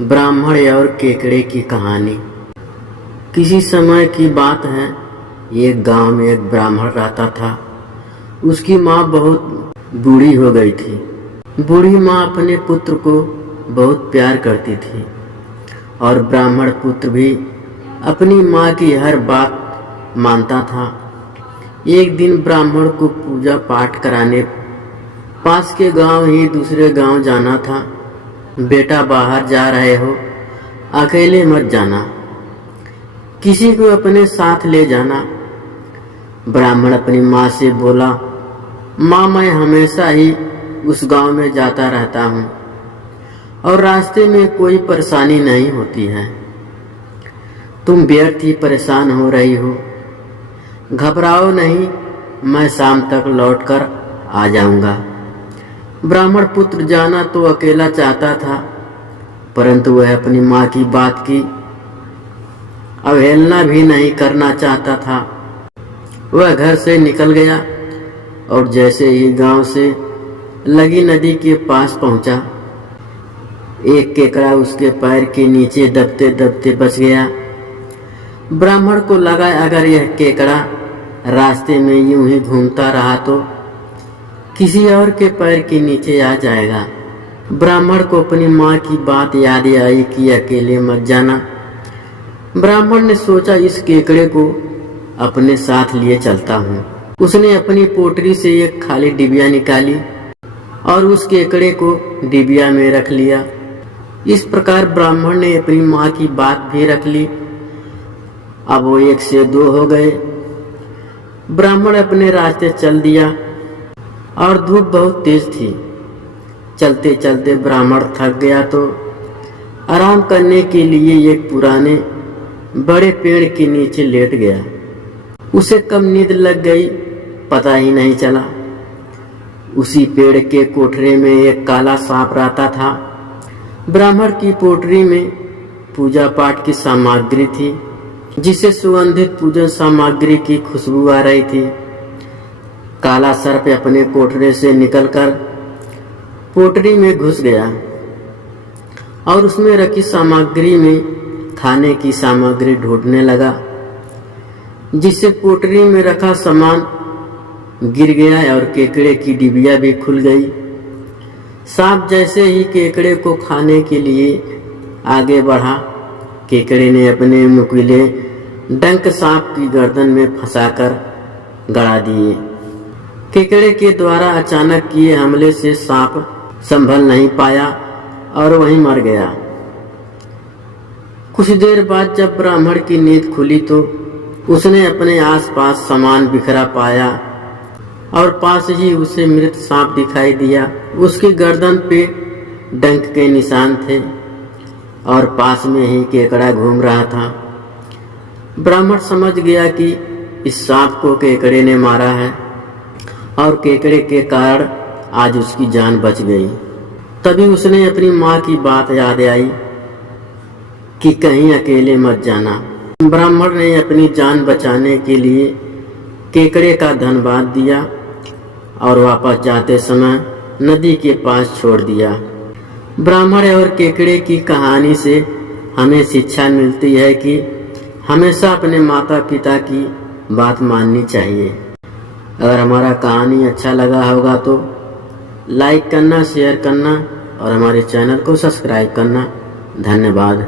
ब्राह्मण और केकड़े की कहानी। किसी समय की बात है, एक गांव में एक ब्राह्मण रहता था। उसकी माँ बहुत बूढ़ी हो गई थी। बूढ़ी माँ अपने पुत्र को बहुत प्यार करती थी और ब्राह्मण पुत्र भी अपनी माँ की हर बात मानता था। एक दिन ब्राह्मण को पूजा पाठ कराने पास के गांव ही दूसरे गांव जाना था। बेटा, बाहर जा रहे हो, अकेले मत जाना, किसी को अपने साथ ले जाना। ब्राह्मण अपनी माँ से बोला, माँ, मैं हमेशा ही उस गांव में जाता रहता हूँ और रास्ते में कोई परेशानी नहीं होती है। तुम व्यर्थ ही परेशान हो रही हो। घबराओ नहीं, मैं शाम तक लौटकर आ जाऊंगा। ब्राह्मण पुत्र जाना तो अकेला चाहता था, परंतु वह अपनी माँ की बात की अवहेलना भी नहीं करना चाहता था। वह घर से निकल गया और जैसे ही गांव से लगी नदी के पास पहुंचा, एक केकड़ा उसके पैर के नीचे दबते दबते बच गया। ब्राह्मण को लगा, अगर यह केकड़ा रास्ते में यूं ही घूमता रहा तो किसी और के पैर के नीचे आ जाएगा। ब्राह्मण को अपनी माँ की बात याद आई कि अकेले मत जाना। ब्राह्मण ने सोचा, इस केकड़े को अपने साथ लिए चलता हूँ। उसने अपनी पोटरी से एक खाली डिबिया निकाली और उस केकड़े को डिबिया में रख लिया। इस प्रकार ब्राह्मण ने अपनी माँ की बात भी रख ली। अब वो 1 से 2 हो गए। ब्राह्मण अपने रास्ते चल दिया और धूप बहुत तेज थी। चलते चलते ब्राह्मण थक गया तो आराम करने के लिए एक पुराने बड़े पेड़ के नीचे लेट गया। उसे कब नींद लग गई पता ही नहीं चला। उसी पेड़ के कोठरे में एक काला सांप रहता था। ब्राह्मण की पोटरी में पूजा पाठ की सामग्री थी, जिसे सुगंधित पूजन सामग्री की खुशबू आ रही थी। काला सर्प अपने कोठरे से निकलकर पोटरी में घुस गया और उसमें रखी सामग्री में खाने की सामग्री ढूंढने लगा, जिससे पोटरी में रखा सामान गिर गया और केकड़े की डिबिया भी खुल गई। सांप जैसे ही केकड़े को खाने के लिए आगे बढ़ा, केकड़े ने अपने नुकीले डंक सांप की गर्दन में फंसाकर गड़ा दिए। केकड़े के द्वारा अचानक किए हमले से सांप संभल नहीं पाया और वहीं मर गया। कुछ देर बाद जब ब्राह्मण की नींद खुली तो उसने अपने आसपास सामान बिखरा पाया और पास ही उसे मृत सांप दिखाई दिया। उसकी गर्दन पे डंक के निशान थे और पास में ही केकड़ा घूम रहा था। ब्राह्मण समझ गया कि इस सांप को केकड़े ने मारा है और केकड़े के कारण आज उसकी जान बच गई। तभी उसने अपनी माँ की बात याद आई कि कहीं अकेले मत जाना। ब्राह्मण ने अपनी जान बचाने के लिए केकड़े का धन्यवाद दिया और वापस जाते समय नदी के पास छोड़ दिया। ब्राह्मण और केकड़े की कहानी से हमें शिक्षा मिलती है कि हमेशा अपने माता पिता की बात माननी चाहिए। अगर हमारा कहानी अच्छा लगा होगा तो लाइक करना, शेयर करना और हमारे चैनल को सब्सक्राइब करना। धन्यवाद।